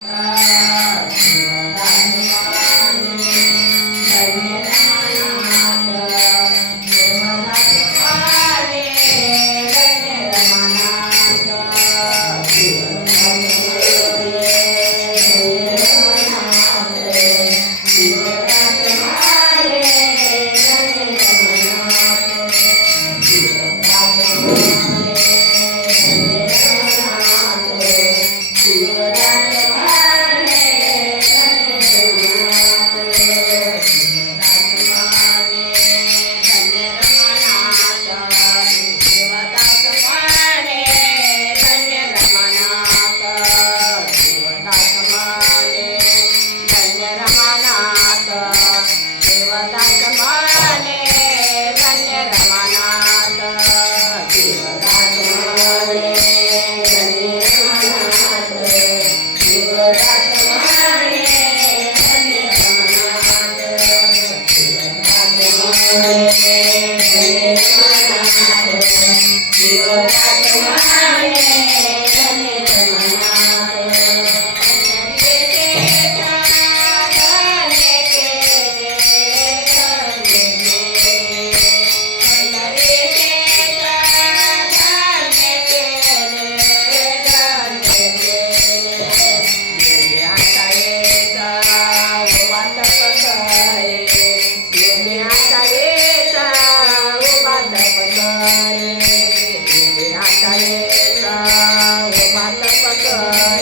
Thank you. Thank you. Thank you.